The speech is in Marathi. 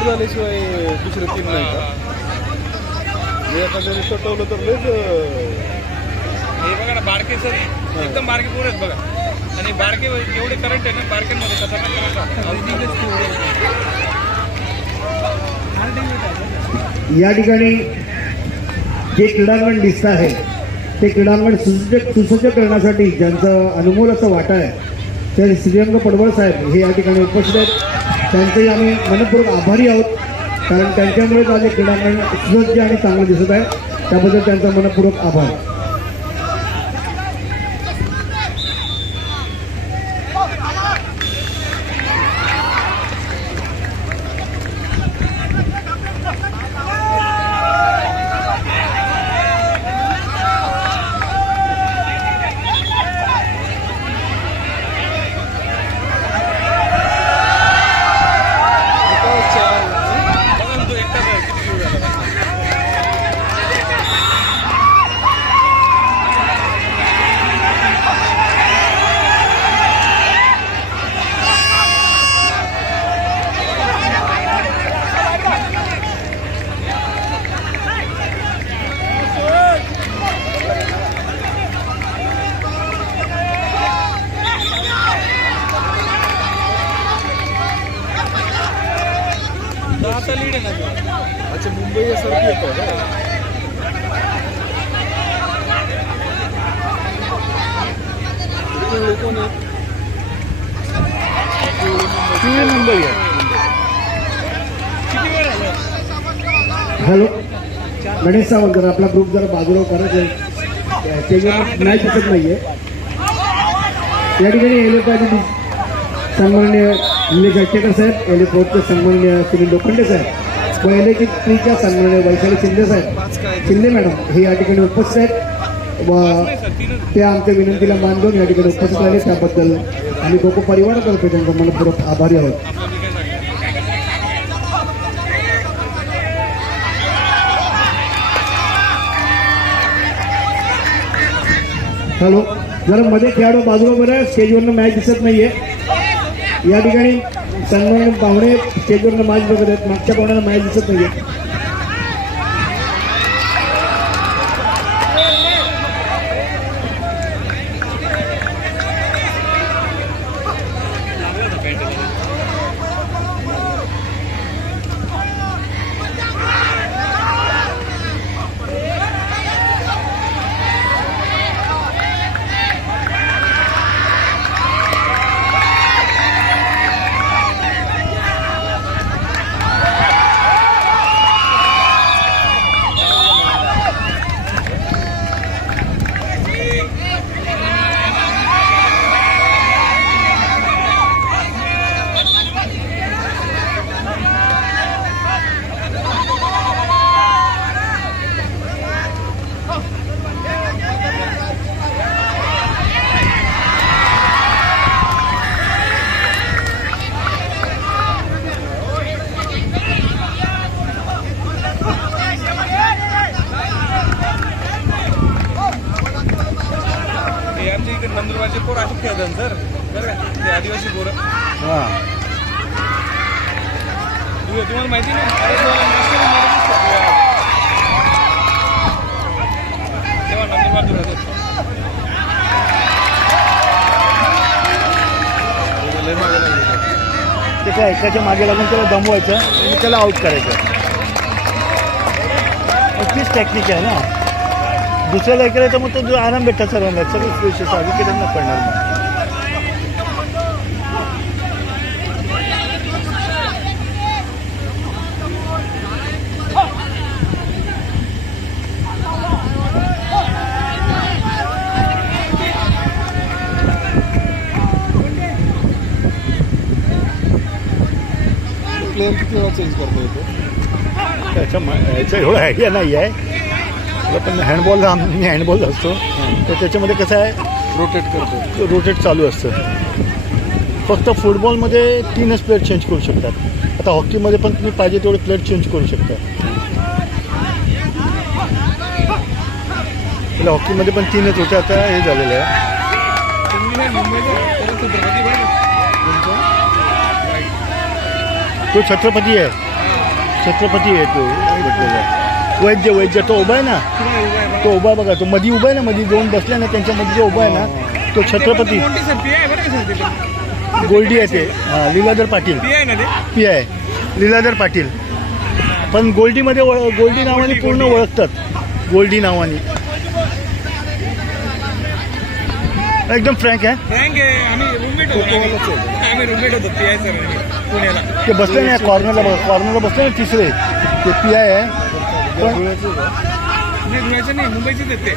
पट झाल्याशिवाय दुसरे तीन नाही का? एखाद्याने तटवलं तर लयच हे बघा ना बारके सर एकदम बारके पोर आहेत बघा आणि बारके जेवढे करंट आहे ना बारक्यांमध्ये या ठिकाणी जे क्रीडांगण दिसत आहे ते क्रीडांगण सुसज्ज करण्यासाठी ज्यांचं अनमोल असं वाटा आहे ते श्रीरंग पडवळ साहेब हे या ठिकाणी उपस्थित आहेत. त्यांचेही आम्ही मनपूर्वक आभारी आहोत कारण त्यांच्यामुळेच आज हे क्रीडांगण सुसज्ज आणि चांगलं दिसत आहे. त्याबद्दल त्यांचा मनपूर्वक आभार. अच्छा मुंबई सारखी येतो कोण आहे मुंबई आहे. हॅलो गणेश सावंत जर आपला ग्रुप जरा बाजूला करायचं त्याच्यावर नाही दिसत नाहीये. या ठिकाणी एलिफाचे सन्माननीय निलेश अट्टेकर साहेब, एलिफोर्टचे सन्माननीय सुनील लोखंडे साहेब व एलिफिकच्या सन्माननीय वैशाली शिंदे साहेब शिंदे मॅडम हे या ठिकाणी उपस्थित आहेत व त्या आमच्या विनंतीला मान देऊन या ठिकाणी उपस्थित राहिले. त्याबद्दल आम्ही लोक परिवारातर्फे त्यांचा मनपूर्वक आभारी आहोत. हॅलो जरा मध्ये खेळाडू बाजूला बरं स्टेजवरनं मॅच दिसत नाहीये. या ठिकाणी सन्मान पाहुणे स्टेजवरनं मॅच बघत आहेत. मागच्या पाहुण्याला मॅच दिसत नाहीये. नंदुरबारचे पोर असे खेळतात सर बरं का ते आदिवासी पोरं. तुम्हाला माहिती नाही तेव्हा नंदुरबार राहतो. त्याच्या एकाच्या मागे लागून त्याला दमवायचं आणि त्याला आउट करायचं. तीच टेक्निक आहे ना. दुसऱ्याला ऐकायला तर मग तो आराम भेटतात सर्वांना सगळं विशेष विकेटांना पडणार मग. प्लेयर किती वेळा चेंज करता येतो याचा एवढं आयडिया नाही आहे पण हँडबॉल मी हँडबॉल असतो तर त्याच्यामध्ये कसं आहे रोटेट चालू असतं. फक्त फुटबॉलमध्ये 3च प्लेयर चेंज करू शकतात. आता हॉकीमध्ये पण तुम्ही पाहिजे तेवढे प्लेयर चेंज करू शकता. आपल्या हॉकीमध्ये पण 3च होते. आता हे झालेलं आहे. तो छत्रपती आहे. छत्रपती आहे तो वैद्य तो उभा आहे ना, तो उभा बघा, तो मधी उभा आहे ना, मधी दोन बसल्या ना, त्यांच्या मध्ये जो उभा आहे ना तो छत्रपती मोठी सर पी आहे बरं का सर ते गोल्डी आहे ते. हां, लीलाधर पाटील पी आहे ना ते पी आहे, लीलाधर पाटील. पण गोल्डीमध्ये गोल्डी नावाने पूर्ण ओळखतात, गोल्डी नावाने. एकदम फ्रँक आहे. फ्रँक आहे. आम्ही रूममेट होतो पी आहे सर पुण्याला. ते बसले नाही कॉर्नरला, बघा कॉर्नरला बसले ना तिसरे, ते पी आहे. पण नाही धुळ्याचं नाही, मुंबईचेच आहेत ते.